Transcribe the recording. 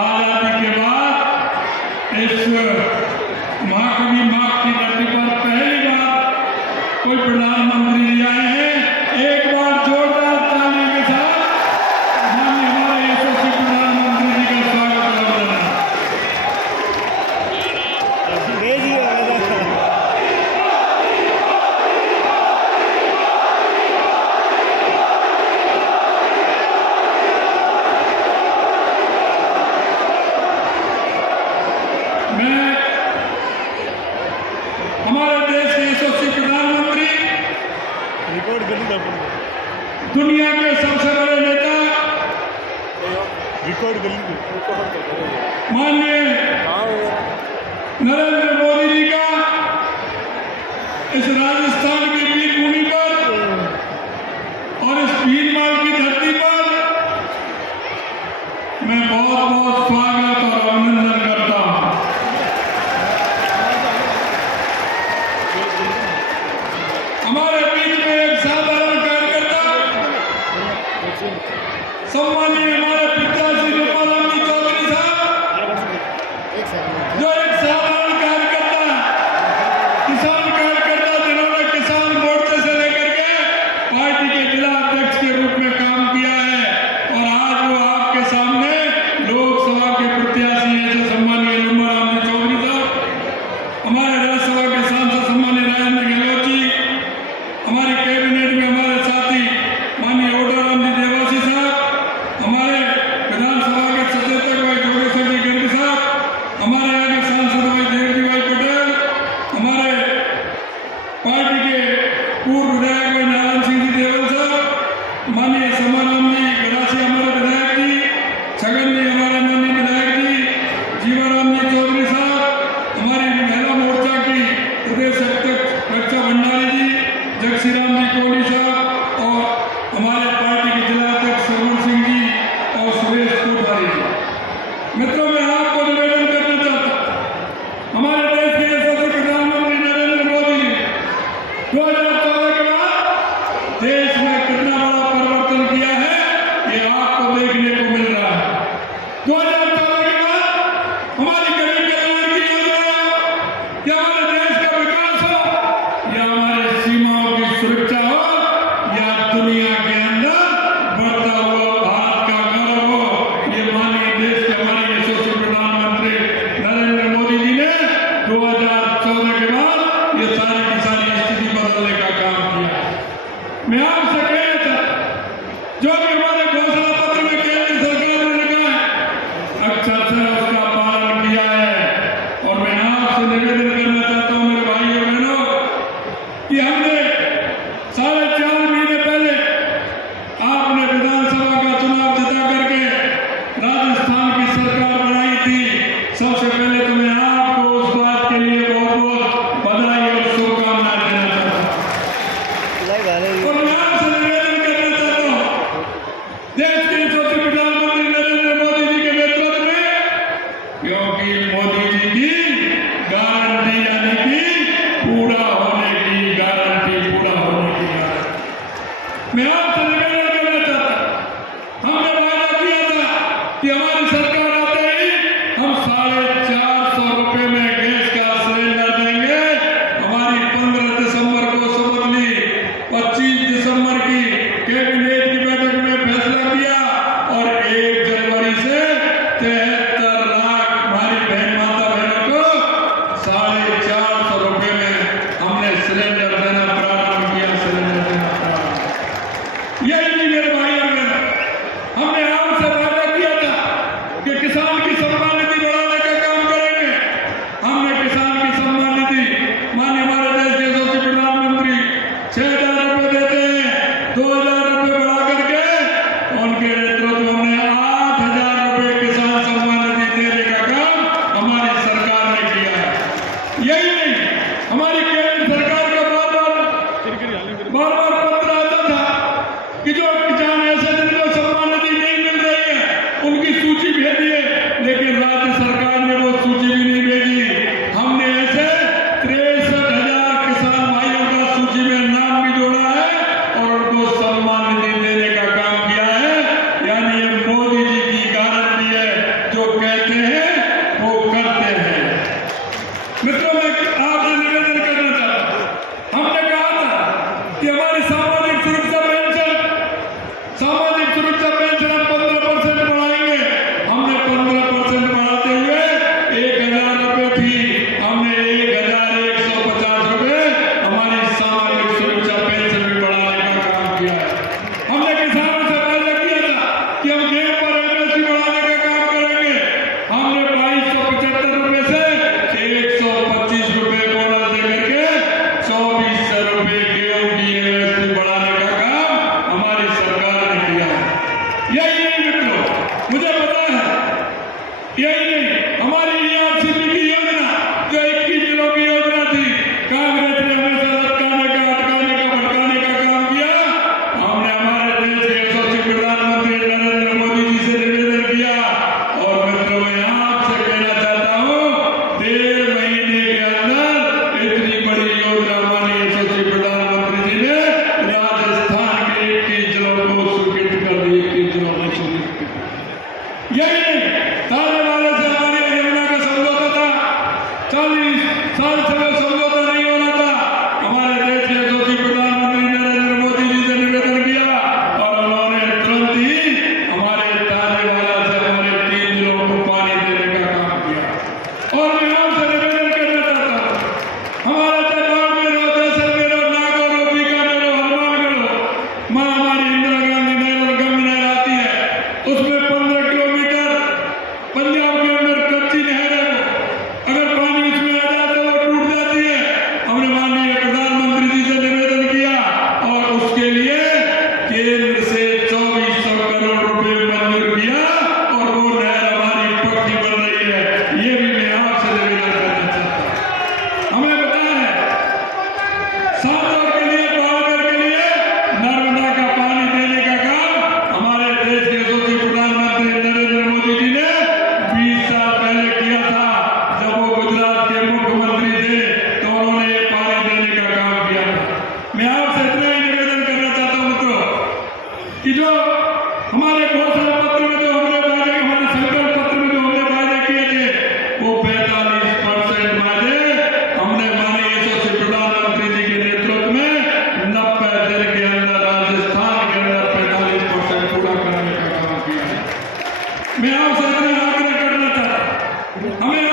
आजादी के बाद इस महाकवि मार्ग की धरती पर पहली बार कोई प्रधानमंत्री जी आए हैं। एक बार जोरदार ताली के साथ माननीय हमारे यशस्वी प्रधानमंत्री जी का स्वागत करना। हमारे देश के यशस्वी प्रधानमंत्री, दुनिया के सबसे बड़े नेता माननीय नरेंद्र मोदी जी का इस राजस्थान की वीर भूमि पर और इस भीलमाल की धरती पर मैं बहुत बहुत स्वागत और अभिनंदन करता हूं। हमारे बीच में एक साधारण कार्यकर्ता सम्मानीय हमारे पिताश्री गोपाल जी चौधरी साहब, जो एक साधारण कार्यकर्ता है, किसान कार्यकर्ता, जिन्होंने किसान मोर्चे से लेकर के पार्टी के जिला अध्यक्ष के रूप में काम किया है और आज वो आपके सामने लोकसभा के प्रत्याशी हैं। जो सम्मानीय लंबाराम जी चौधरी साहब, हमारे राज्यसभा के सांसद सम्मानीय राजेंद्र गहलोत जी, हमारी कैबिनेट में हमारे साथी माननीय ओडाराम जी देवासी साहब, हमारे विधानसभा के सचेतक भाई जोगेश्वर जी गर्ग साहब, हमारे यहाँ के सांसद भाई देवजी भाई पटेल, हमारे पार्टी के पूर्व विधायक भाई नारायण सिंह जी देवल साहब, माननीय समाराम जी गरासी हमारे विधायक जी, छगन जी हमारे माननीय विधायक जी, जीवाराम जी चौधरी साहब, हमारी महिला मोर्चा की प्रदेश अध्यक्ष रक्षा भंडारी जी, जगसी राम जी कोहली साहब और हमारे पार्टी के जिला अध्यक्ष सरवण सिंह जी और सुरेश कोठारी जी। मित्रों, मैं आपको निवेदन करना चाहता हूं, हमारे देश के यशस्वी प्रधानमंत्री नरेंद्र मोदी जी 2014 के बाद देश में कितना बड़ा परिवर्तन किया है, ये आपको देखने को मिल रहा है। 2014 के बाद हमारी गरीब कल्याण की योजना या हमारे देश का विकास हो या हमारी सीमाओं की सुरक्षा हो या दुनिया के अंदर बढ़ता हुआ भारत का गौरव हो, ये माननीय देश के हमारे यशस्वी प्रधानमंत्री नरेंद्र मोदी जी ने 2014 के बाद ये सारी की सारी स्थिति बदलने का काम किया। मैं आपसे कहना चाहता हूं, जो भी हमारे घोषणा पत्र में केंद्र सरकार ने लिखा है, अक्षर से उसका पालन किया है। और मैं आपसे निवेदन करना चाहता हूं मेरे भाइयों बहनों कि हमने 4.5 महीने पहले आपने विधानसभा का चुनाव जिता करके राजस्थान की सरकार बनाई थी। सबसे पहले तो मैं आपको उस बात के लिए बहुत बहुत बधाई और शुभकामनाएं देना चाहता हूं। और मैं आपसे निवेदन करना चाहता हूं, देश के यशस्वी प्रधानमंत्री नरेंद्र मोदी जी के नेतृत्व में, क्योंकि मोदी जी की गारंटी यानी कि पूरा होने की गारंटी, पूरा होने की गारंटी। मैं आपसे निवेदन करना चाहता हूं, हमने वादा किया था कि हमारी सरकार आते ही हम 450 रुपए में गैस का सिलेंडर देंगे। हमारी 15 दिसंबर को शपथ ली, 25 दिसंबर की कैबिनेट की बैठक में फैसला किया और 1 जनवरी से 73 लाख हमारी बहन माता बहनों को 450 रुपए में हमने सिलेंडर देना प्रारंभ किया, सिलेंडर देना प्रारंभ। यही नहीं मेरे भाई और बहन, हमने आपसे वादा किया था कि किसान की सम्मान निधि बढ़ाने का काम करेंगे। हमने किसान की सम्मान निधि माननीय हमारे देश के यशस्वी प्रधानमंत्री 6,000 रुपए देते हैं, 2,000 रुपए बढ़ा करके उनके नेतृत्व में 8,000 रुपए किसान सम्मान निधि देने का काम हमारी सरकार ने किया है। यही नहीं, हमारी केंद्र सरकार का बार बार पत्र आता था कि जो किसान ऐसे जिनको सम्मान निधि नहीं मिल रही है उनकी सूची भेजिए, लेकिन राज्य सरकार ने वो सूची भी नहीं भेजी। हमने ऐसे 63,000 किसान भाइयों का सूची में नाम भी जोड़ा है और उनको सम्मान निधि देने का काम किया है। यानी ये मोदी जी की गारंटी है, जो यही नहीं, हमारी ERCP की योजना जो 21 जिलों की योजना थी, कांग्रेस ने हमेशा लटकाने का, अटकाने का, भटकाने का काम किया। हमने हमारे देश के यशस्वी प्रधानमंत्री नरेंद्र मोदी जी से निवेदन किया और मित्रों मैं आपसे कहना चाहता हूँ, 1.5 महीने के अंदर इतनी बड़ी योजना माननीय यशस्वी प्रधानमंत्री जी ने राजस्थान के 21 जिलों को स्वीकृत कर दी। 21 जिलों में स्वीकृत कर दी। यही नहीं, तारे वाले से हमारी यमुना का समझौता था, 40 साल से वो समझौता नहीं होना था। हमारे देश के यशस्वी प्रधानमंत्री नरेंद्र मोदी जी से निवेदन किया और उन्होंने तुरंत ही हमारे तारे वाला से हमारे 3 जिलों को पानी देने का काम किया। और मैं आपसे निवेदन करना चाहता हूँ, हमारा चंडीगढ़ में रो, जैसलमेर रो, नागौर रो, बीकानेर रो, हनुमानगढ़ रो, माँ हमारी इंदिरा गांधी नहर और गंगा नहर आती है, उसमें 15 किलोमीटर पंजाब के अंदर कच्ची नहर है। वो अगर पानी उसमें आ जाए तो वो टूट जाती है। हमने माननीय प्रधानमंत्री जी से निवेदन किया और उसके लिए केंद्र से 2400 करोड़ रुपए मंजूर किया और वो नहर हमारी पक्की बन रही है। ये भी मैं आपसे निवेदन करना चाहता हूँ। हमें पता है सांसद के लिए, पालघर के लिए नर्मदा का पानी देने का काम हमारे देश के यशस्वी प्रधानमंत्री नरेंद्र मोदी जी ने 20 साल पहले किया था। जब वो गुजरात के मुख्यमंत्री थे तो उन्होंने ये पानी देने का काम किया था। मैं आपसे इतना ही निवेदन करना चाहता हूँ मित्रों कि जो हमारे घोषणा पत्र में जो हमने वादे, हमारे संकल्प पत्र में जो हमने वादे किए थे वो 45% वादे हमने माननीय यशस्वी प्रधानमंत्री जी के नेतृत्व में 90 दिन के अंदर राजस्थान के अंदर 45% पूरा करने का काम किया है। मैं आपसे इतना आग्रह करना चाहता हूँ, हमें